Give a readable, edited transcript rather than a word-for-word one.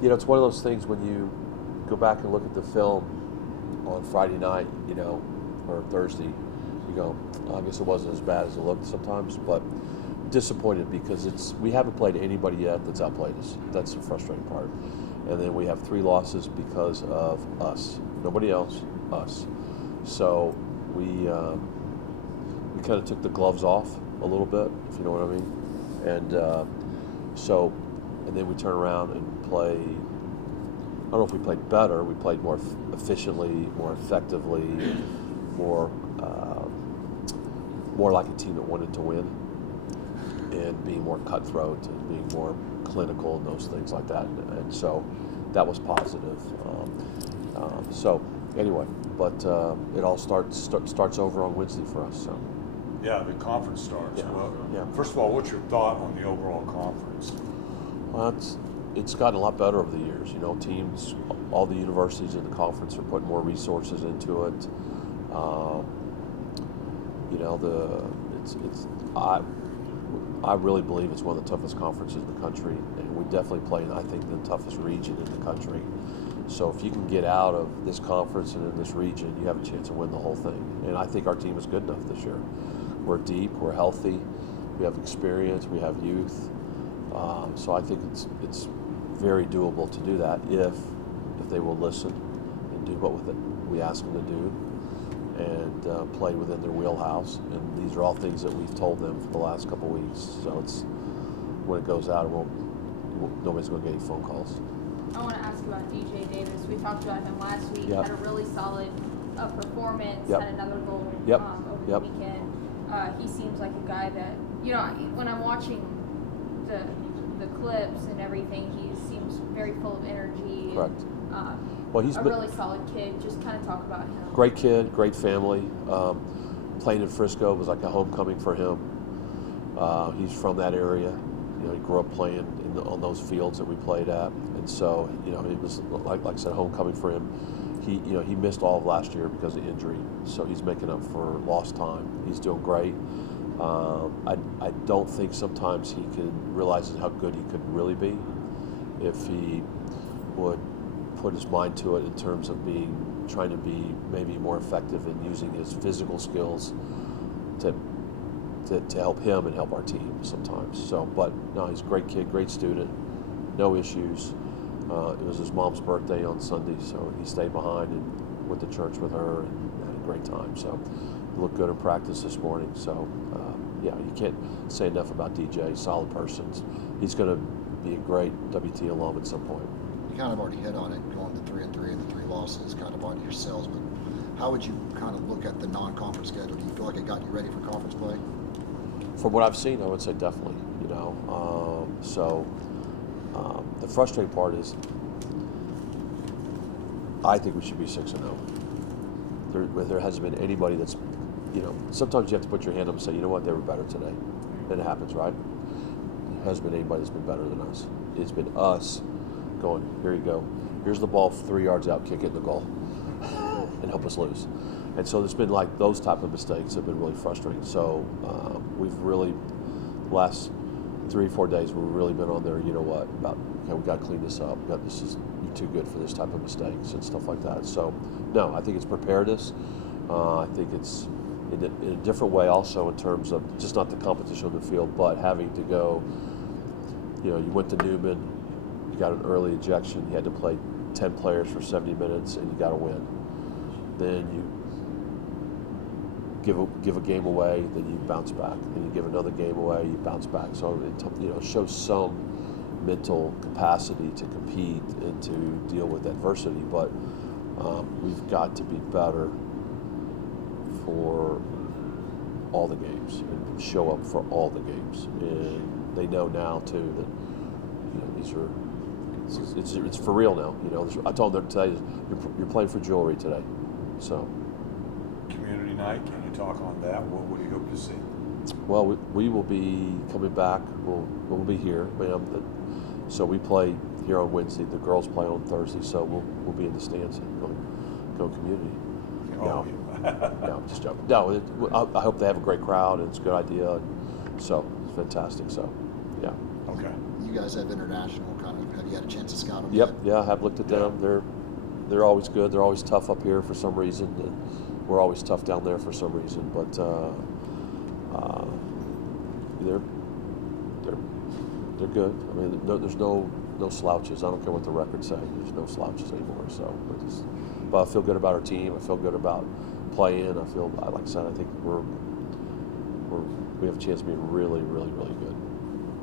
It's one of those things when you go back and look at the film on Friday night, or Thursday, you go, I guess it wasn't as bad as it looked sometimes, but disappointed because we haven't played anybody yet that's outplayed us. That's the frustrating part. And then we have 3 losses because of us. Nobody else, us. So we kind of took the gloves off a little bit, if you know what I mean. And and then we turn around and play. I don't know if we played better. We played more efficiently, more effectively, more like a team that wanted to win, and being more cutthroat and being more clinical and those things like that. And so that was positive. So anyway, but it all starts over on Wednesday for us. So. Yeah, the conference starts. Yeah. Well, Yeah. First of all, what's your thought on the overall conference? Well, it's gotten a lot better over the years. Teams, all the universities in the conference are putting more resources into it. I really believe it's one of the toughest conferences in the country, and we definitely play in, I think, the toughest region in the country. So if you can get out of this conference and in this region, you have a chance to win the whole thing. And I think our team is good enough this year. We're deep, we're healthy, we have experience, we have youth. So I think it's very doable to do that if they will listen and do what we ask them to do, and play within their wheelhouse. And these are all things that we've told them for the last couple of weeks. So it's when it goes out, nobody's going to get any phone calls. I want to ask you about DJ Davis. We talked about him last week. Yep. Had a really solid performance. Yep. Had another goal Yep. Over Yep. the weekend. He seems like a guy that, when I'm watching the clips and everything, he seems very full of energy. Correct. And, Well, he's a been really solid kid. Just kind of talk about him. great kid, great family. Playing in Frisco was like a homecoming for him. He's from that area. He grew up playing on those fields that we played at, and so it was like I said, homecoming for him. He missed all of last year because of injury, so he's making up for lost time. He's doing great. I don't think sometimes he realizes how good he could really be if he would put his mind to it in terms of trying to be maybe more effective in using his physical skills to help him and help our team sometimes. So, but no, he's a great kid, great student, no issues. It was his mom's birthday on Sunday, so he stayed behind and went to church with her and had a great time. So he looked good in practice this morning. So you can't say enough about DJ. Solid person. He's going to be a great WT alum at some point. You kind of already hit on it, going to 3-3 and the 3 losses kind of on yourselves, but how would you kind of look at the non-conference schedule? Do you feel like it got you ready for conference play? From what I've seen, I would say definitely. The frustrating part is, I think we should be 6-0. There hasn't been anybody that's, sometimes you have to put your hand up and say, you know what, they were better today. And it happens, right? There hasn't been anybody that's been better than us. It's been us going, here you go. Here's the ball 3 yards out, kick it in the goal, and help us lose. And so there's been like those type of mistakes have been really frustrating. So we've really, the last 3 or 4 days, we've really been on there, we got to clean this up. You're too good for this type of mistakes and stuff like that. So, no, I think it's prepared us. I think it's in a different way also in terms of just not the competition on the field, but having to go, you went to Newman, you got an early ejection, you had to play 10 players for 70 minutes, and you got to win. Then you give a game away, then you bounce back. Then you give another game away, you bounce back. So it shows some mental capacity to compete and to deal with adversity. But we've got to be better for all the games and show up for all the games. And they know now too that these are it's for real now. I told them today you're playing for jewelry today. So. Community night, can you talk on that? What do you hope to see? Well, we will be coming back. We'll be here. So we play here on Wednesday. The girls play on Thursday. So we'll be in the stands and go community. No, just joking. No, I hope they have a great crowd and it's a good idea. So it's fantastic. So, yeah. Okay. You guys have international kind of. Have you had a chance to scout them? Yep, Yet? yeah, I have looked at them. They're always good. They're always tough up here for some reason. And we're always tough down there for some reason. But they're good. I mean, there's no slouches. I don't care what the records say. There's no slouches anymore. So, but I feel good about our team. I feel good about playing. I feel, like I said, I think we have a chance of being really, really, really good.